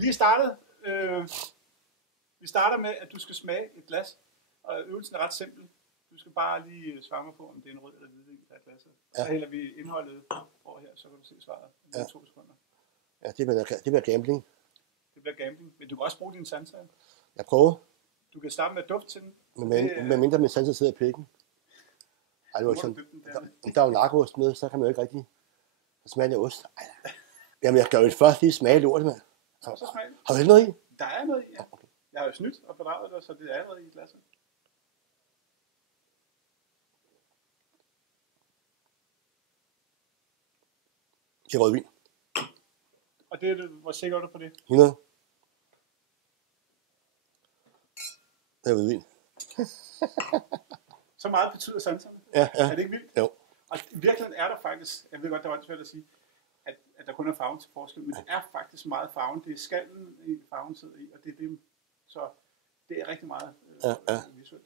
Vi starter, vi starter med, at du skal smage et glas, og øvelsen er ret simpel. Du skal bare lige svare mig på, om det er en rød eller hvidvin, der er glasset. Så hælder vi indholdet over her, så kan du se svaret i 2 sekunder. Ja, det bliver gambling. Det bliver gambling, men du kan også bruge dine sanser. Jeg prøver. Du kan starte med at dufte til den. Med mindre min sanser sidder i pikken. Ej, det var sådan, der er jo narkost med, så kan man jo ikke rigtig smage det ost. Jamen, jeg skal jo først lige smage lortet, mand. Så smag. Har du ikke noget i? Der er noget i, ja. Jeg har jo snydt og bedraget dig, så det er noget i glasset. Det er rødvin. Og det er det, hvor sikker er du på det? 100. Det er hvidvin. Så meget betyder sanserne. Ja. Er det ikke vildt? Jo. Og i virkeligheden er der faktisk, jeg ved godt, det var svært at sige, at der kun er farven til forskel, men det er faktisk meget farven. Det er skallen i farven sidder i, og det er det. Så det er rigtig meget visuelt.